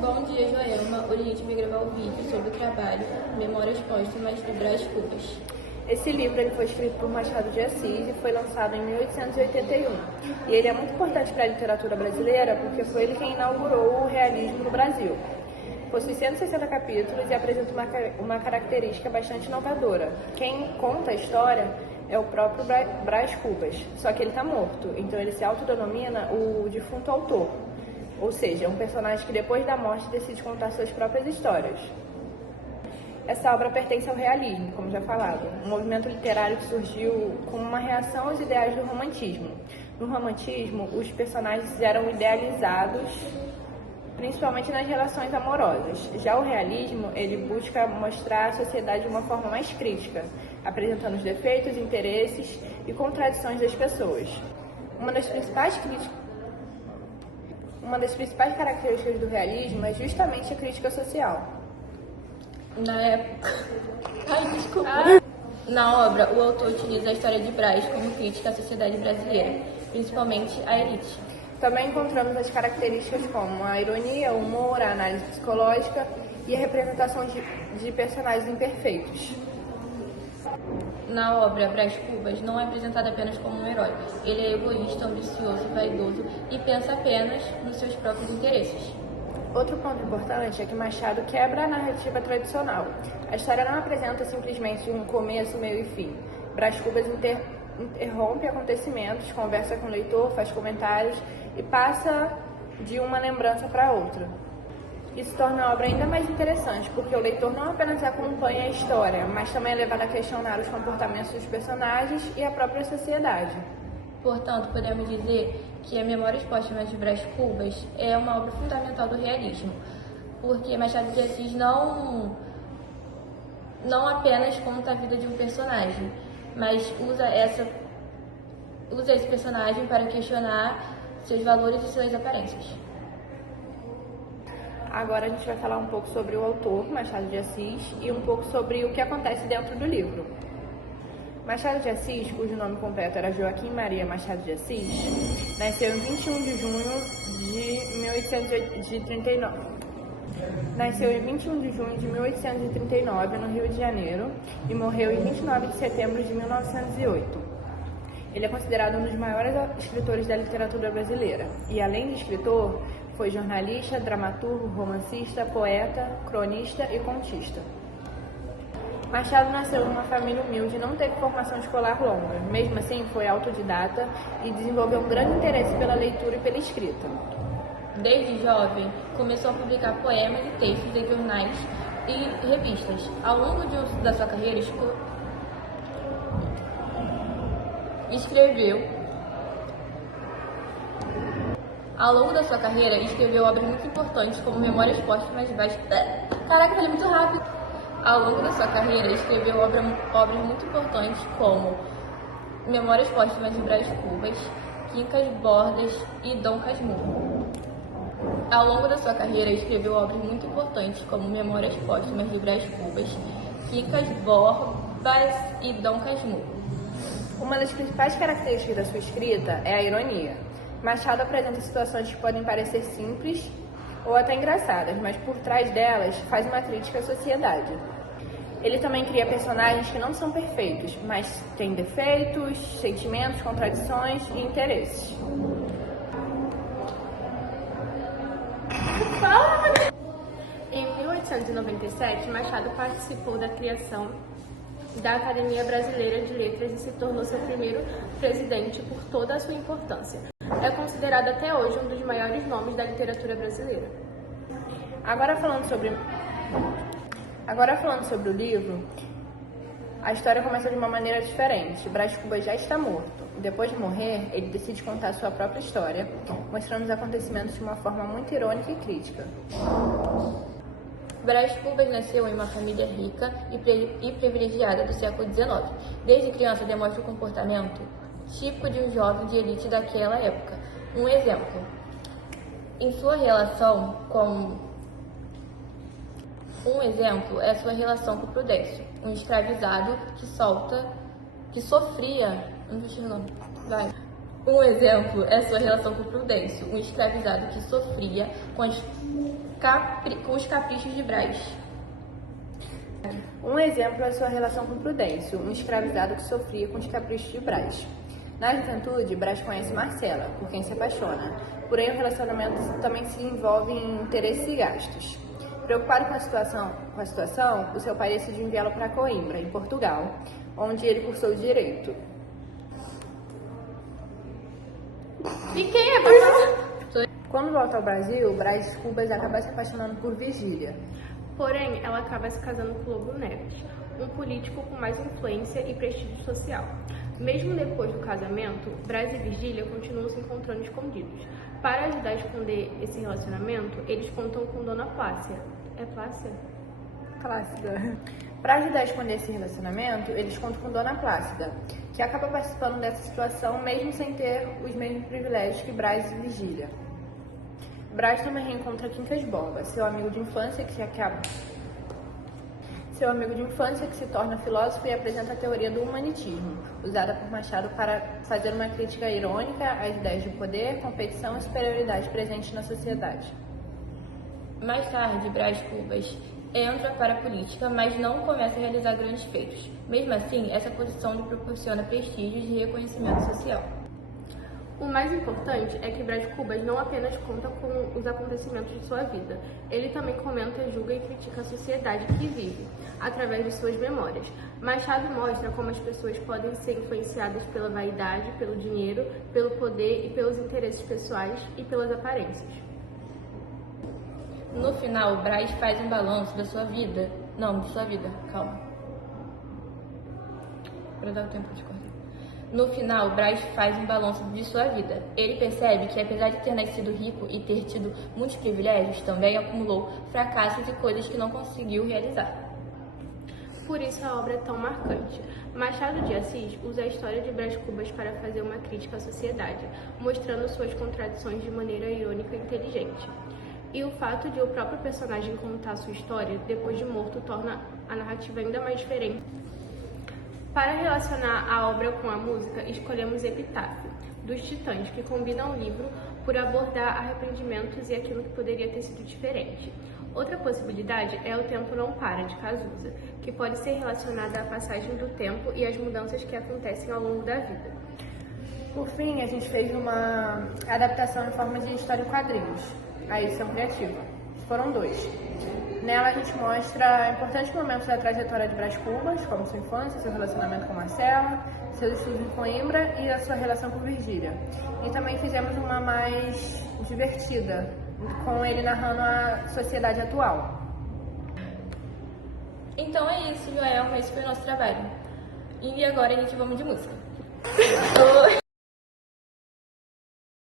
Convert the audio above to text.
Bom dia, Joelma. Hoje a gente vai gravar um vídeo sobre o trabalho Memórias Póstumas do Brás Cubas. Esse livro ele foi escrito por Machado de Assis e foi lançado em 1881. E ele é muito importante para a literatura brasileira porque foi ele quem inaugurou o realismo no Brasil. Possui 160 capítulos e apresenta uma característica bastante inovadora. Quem conta a história é o próprio Brás Cubas, só que ele está morto, então ele se autodenomina o defunto autor. Ou seja, é um personagem que depois da morte decide contar suas próprias histórias. Essa obra pertence ao realismo, como já falado, um movimento literário que surgiu como uma reação aos ideais do romantismo. No romantismo, os personagens eram idealizados, principalmente nas relações amorosas. Já o realismo, ele busca mostrar a sociedade de uma forma mais crítica, apresentando os defeitos, interesses e contradições das pessoas. Uma das principais características do realismo é justamente a crítica social. Na época... Na obra, o autor utiliza a história de Brás como crítica à sociedade brasileira, principalmente à elite. Também encontramos as características como a ironia, o humor, a análise psicológica e a representação de personagens imperfeitos. Na obra, Brás Cubas não é apresentado apenas como um herói. Ele é egoísta, ambicioso, vaidoso e pensa apenas nos seus próprios interesses. Outro ponto importante é que Machado quebra a narrativa tradicional. A história não apresenta simplesmente um começo, meio e fim. Brás Cubas interrompe acontecimentos, conversa com o leitor, faz comentários e passa de uma lembrança para outra. Isso torna a obra ainda mais interessante, porque o leitor não apenas acompanha a história, mas também é levado a questionar os comportamentos dos personagens e a própria sociedade. Portanto, podemos dizer que a Memórias Póstumas de Brás Cubas é uma obra fundamental do realismo, porque Machado de Assis não apenas conta a vida de um personagem, mas usa esse personagem para questionar seus valores e suas aparências. Agora a gente vai falar um pouco sobre o autor, Machado de Assis, e um pouco sobre o que acontece dentro do livro. Machado de Assis, cujo nome completo era Joaquim Maria Machado de Assis, nasceu em 21 de junho de 1839. Nasceu em 21 de junho de 1839, no Rio de Janeiro, e morreu em 29 de setembro de 1908. Ele é considerado um dos maiores escritores da literatura brasileira, e além de escritor, foi jornalista, dramaturgo, romancista, poeta, cronista e contista. Machado nasceu numa família humilde e não teve formação escolar longa. Mesmo assim, foi autodidata e desenvolveu um grande interesse pela leitura e pela escrita. Desde jovem, começou a publicar poemas e textos em jornais e revistas. Ao longo da sua carreira, escreveu obras muito importantes como Memórias Póstumas de Brás Cubas. Caraca, falei muito rápido! Ao longo da sua carreira, escreveu obras muito importantes como Memórias Póstumas de Brás Cubas, Quincas Bordas e Dom Casmurro. Ao longo da sua carreira, escreveu obras muito importantes como Memórias Póstumas de Brás Cubas, Quincas Bordas e Dom Casmurro. Uma das principais características da sua escrita é a ironia. Machado apresenta situações que podem parecer simples ou até engraçadas, mas por trás delas faz uma crítica à sociedade. Ele também cria personagens que não são perfeitos, mas têm defeitos, sentimentos, contradições e interesses. Em 1897, Machado participou da criação da Academia Brasileira de Letras e se tornou seu primeiro presidente por toda a sua importância. É considerado até hoje um dos maiores nomes da literatura brasileira. Agora falando sobre o livro, a história começa de uma maneira diferente. Brás Cubas já está morto. Depois de morrer, ele decide contar sua própria história, mostrando os acontecimentos de uma forma muito irônica e crítica. Brás Cubas nasceu em uma família rica e privilegiada do século XIX. Desde criança demonstra o comportamento típico de um jovem de elite daquela época. Um exemplo, é sua relação com Prudêncio, um escravizado que sofria Um exemplo é sua relação com Prudêncio, um escravizado que sofria com as com os caprichos de Brás. Um exemplo é a sua relação com Prudêncio, um escravizado que sofria com os caprichos de Brás. Na juventude, Brás conhece Marcela, por quem se apaixona, porém o relacionamento também se envolve em interesses e gastos. Preocupado com a situação, o seu pai decide enviá-lo para Coimbra, em Portugal, onde ele cursou Direito. E quem é Brás? Quando volta ao Brasil, Brás Cubas acaba se apaixonando por Virgília. Porém, ela acaba se casando com Lobo Neves, um político com mais influência e prestígio social. Mesmo depois do casamento, Brás e Virgília continuam se encontrando escondidos. Para ajudar a esconder esse relacionamento, eles contam com Dona Plácia. É Plácia? Plácida. Para ajudar a esconder esse relacionamento, eles contam com Dona Plácida, que acaba participando dessa situação mesmo sem ter os mesmos privilégios que Brás e Virgília. Brás também reencontra Quincas Borba, seu amigo de infância que se torna filósofo e apresenta a teoria do humanitismo, usada por Machado para fazer uma crítica irônica às ideias de poder, competição e superioridade presentes na sociedade. Mais tarde, Brás Cubas entra para a política, mas não começa a realizar grandes feitos. Mesmo assim, essa posição lhe proporciona prestígio e reconhecimento social. O mais importante é que Brás Cubas não apenas conta com os acontecimentos de sua vida, ele também comenta, julga e critica a sociedade que vive, através de suas memórias. Machado mostra como as pessoas podem ser influenciadas pela vaidade, pelo dinheiro, pelo poder e pelos interesses pessoais e pelas aparências. No final, Brás faz um balanço da sua vida. Não, de sua vida, calma. Para dar o tempo de cortar. No final, Brás faz um balanço de sua vida. Ele percebe que, apesar de ter nascido rico e ter tido muitos privilégios, também acumulou fracassos e coisas que não conseguiu realizar. Por isso a obra é tão marcante. Machado de Assis usa a história de Brás Cubas para fazer uma crítica à sociedade, mostrando suas contradições de maneira irônica e inteligente. E o fato de o próprio personagem contar sua história, depois de morto, torna a narrativa ainda mais diferente. Para relacionar a obra com a música, escolhemos Epitáfio, dos Titãs, que combina o livro por abordar arrependimentos e aquilo que poderia ter sido diferente. Outra possibilidade é O Tempo Não Para, de Cazuza, que pode ser relacionada à passagem do tempo e às mudanças que acontecem ao longo da vida. Por fim, a gente fez uma adaptação em forma de história em quadrinhos, a edição criativa. Foram 2. Nela a gente mostra importantes momentos da trajetória de Brás Cubas, como sua infância, seu relacionamento com Marcela, seus estudos em Coimbra e a sua relação com Virgília. E também fizemos uma mais divertida, com ele narrando a sociedade atual. Então é isso, Joelma, esse foi o nosso trabalho. E agora a gente vamos de música.